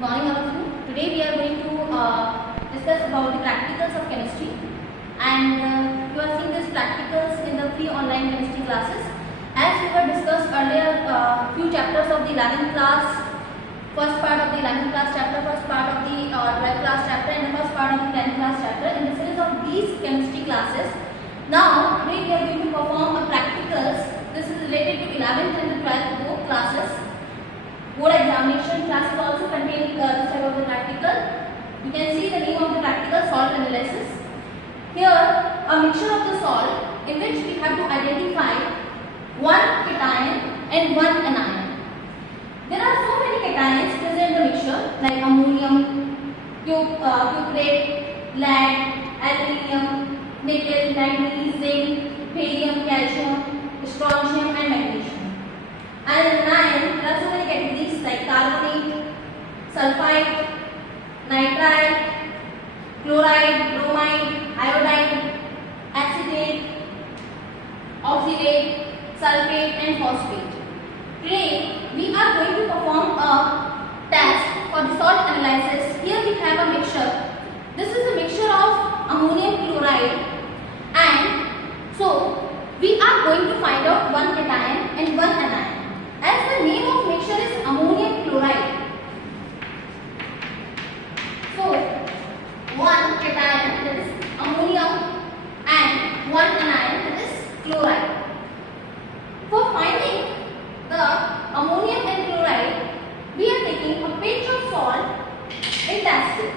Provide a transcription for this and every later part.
Good morning all of you. Today we are going to discuss about the practicals of chemistry, and you are seeing these practicals in the free online chemistry classes. As we were discussed earlier, few chapters of the 11th class, first part of the 11th class chapter, first part of the 12th class chapter, and the first part of the 10th class chapter in the series of these chemistry classes. Now today we are going to perform a practicals. This is related to 11th and the 12th both classes. Board examination classes also contain this type of the practical. You can see the name of the practical, salt analysis. Here a mixture of the salt in which we have to identify one cation and one anion. There are so many cations present in the mixture like ammonium, cuprate, lead, aluminium, nickel, manganese, zinc, barium, calcium, strontium and magnesium. And in anion, there are so many categories like carbonate, sulfide, nitride, chloride, bromide, iodide, acetate, oxalate, sulfate and phosphate. Today we are going to perform a test for the salt analysis. Here we have a mixture. This is a mixture of ammonium chloride, and so we are going to find out one cation and one anion. As the name of mixture is ammonium chloride, so one cation, that is ammonium, and one anion, that is chloride. For finding the ammonium and chloride, we are taking a pinch of salt in test tube.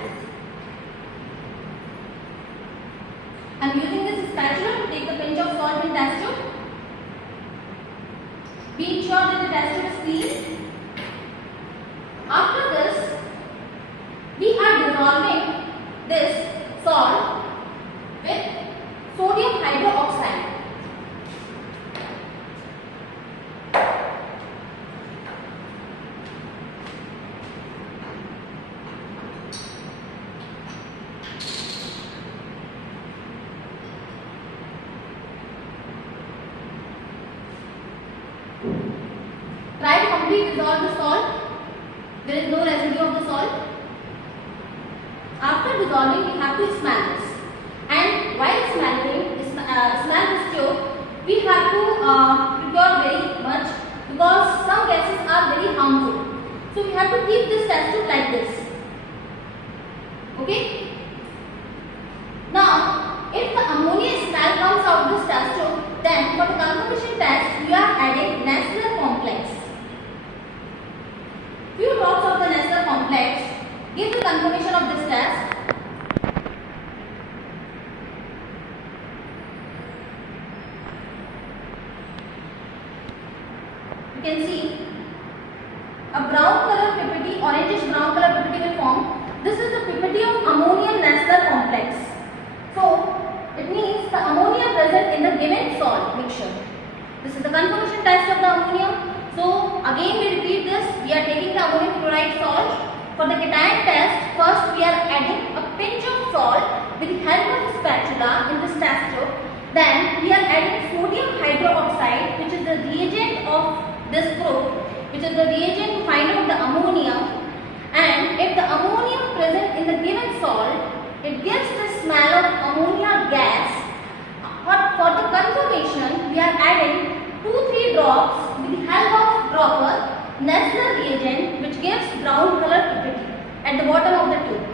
I am using this spatula to take the pinch of salt in test tube. Be sure that the test tube is clean. After this, we are dissolving this salt with sodium hydroxide. Try to completely dissolve the salt. There is no residue of the salt. After dissolving, we have to smell this. And while smelling, smell this tube, we have to prepare very much because some gases are very harmful. So we have to keep this test tube like this. Okay? Now, if the ammonia smell comes out of this test tube, then for the confirmation test, we are adding Nessler complex. Few drops of the Nessler complex give the confirmation of this test. You can see a brown color pipette, orangish brown color pipette will form. This is the pipette of ammonium Nessler complex. So it means the ammonia present in the given salt mixture. This is the confirmation test of the ammonia. So again we repeat this. We are taking the ammonium chloride salt. For the cation test, first we are adding a pinch of salt with the help of a spatula in this test tube. Then we are adding sodium hydroxide, which is the reagent of this group, which is the reagent to find out the ammonia. And if the ammonia present in the given salt, it gives the smell of ammonia gas. But for the confirmation, we are adding 2-3 drops with the help of dropper Nessler reagent, which gives brown color pipette at the bottom of the tube.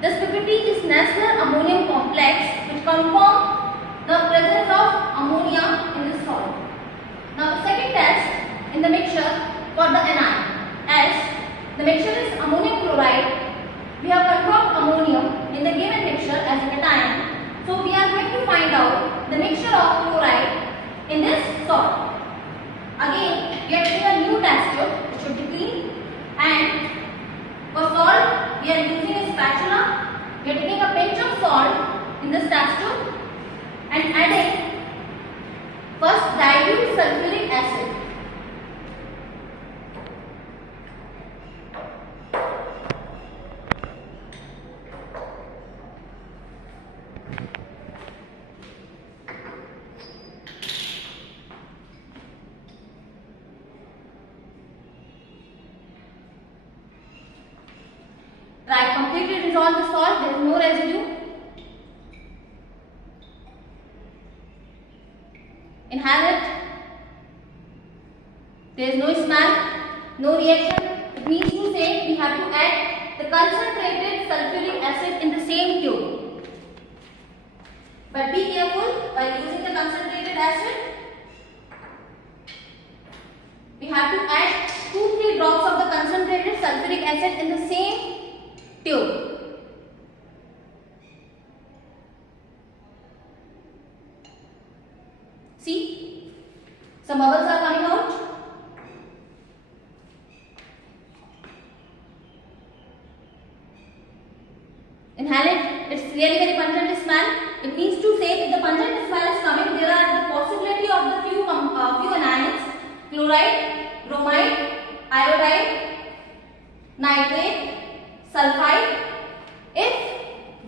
This pipette is Nessler ammonium complex, which confirms the presence of ammonia in the salt. Now the second test in the mixture for the anion. As the mixture is ammonium chloride, we have confirmed ammonium in the given mixture as a cation. So we are going to find out the mixture of chloride in this salt. Again, we are taking a new test tube. It should be clean. And for salt, we are using a spatula. We are taking a pinch of salt in this test tube and adding first dilute sulfuric acid. dissolve the salt, there is no residue. Inhale it. There is no smell, no reaction. It means to say we have to add the concentrated sulfuric acid in the same tube. But be careful while using the concentrated acid. We have to add 2-3 drops of the concentrated sulfuric acid in the same tube. See, some bubbles are coming out. Inhale it. It's really very pungent smell. It means to say if the pungent smell is coming, there are the possibility of the few anions: chloride, bromide, iodide, nitrate, sulfide. If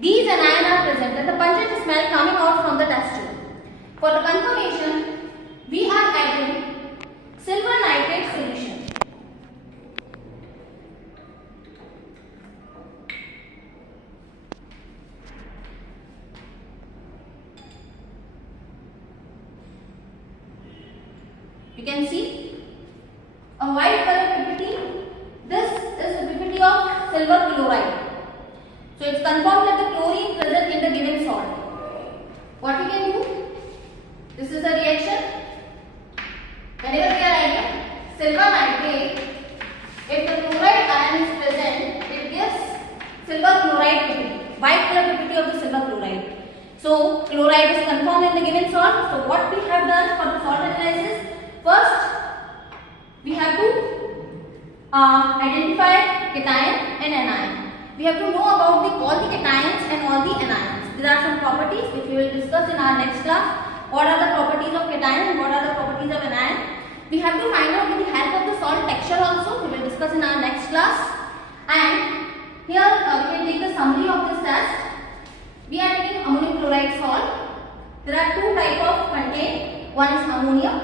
these anions are present, then the pungent smell coming out from the test tube. For the confirmation, we are adding silver nitrate solution. You can see a white color PPT. This is the PPT of silver chloride. So it's confirmed that the chlorine present in the given salt. What we can do? This is a reaction. Whenever we are adding silver nitrate, if the chloride ion is present, it gives silver chloride PPT, white color PPT of the silver chloride. So chloride is confirmed in the given salt. So what we have done for the salt analysis? First, we have to identify cation and anion. We have to know about all the cations and all the anions. There are some properties which we will discuss in our next class. What are the properties of cation and what are the properties of anion? We have to find out with the help of the salt texture also. We will discuss in our next class. And here we can take the summary of this test. We are taking ammonium chloride salt. There are two types of content. One is ammonium.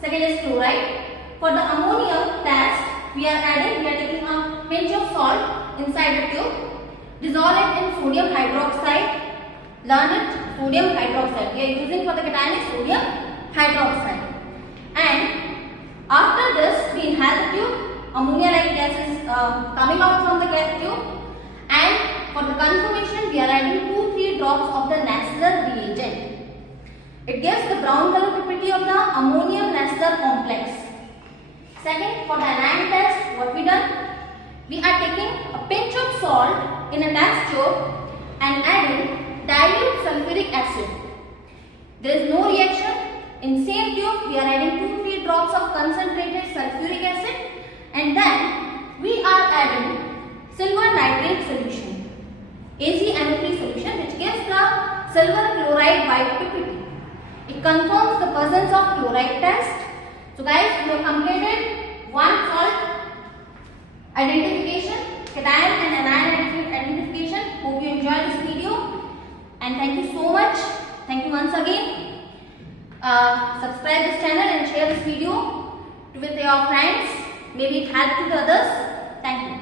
Second is chloride. For the ammonium test, we are taking a pinch of salt inside the tube, dissolve it in sodium hydroxide, learn it, sodium hydroxide. We are using for the cation is sodium hydroxide. And after this, we inhale the tube, ammonia-like gas is coming out from the tube, and for the confirmation, we are adding 2-3 drops of the Nassler reagent. It gives the brown color PPT of the ammonium Nassler complex. Second, for the anion test, what we done? We are taking a pinch of salt in a test tube and adding dilute sulfuric acid. There is no reaction. In same tube, we are adding 2-3 drops of concentrated sulfuric acid, and then we are adding silver nitrate solution, AgNO3 solution, which gives the silver chloride white PPT. It confirms the presence of chloride test. So guys, we have completed one salt identification, cation and anion identification. Hope you enjoyed this video and thank you so much. Thank you once again. Subscribe this channel and share this video with your friends. Maybe it helps to the others. Thank you.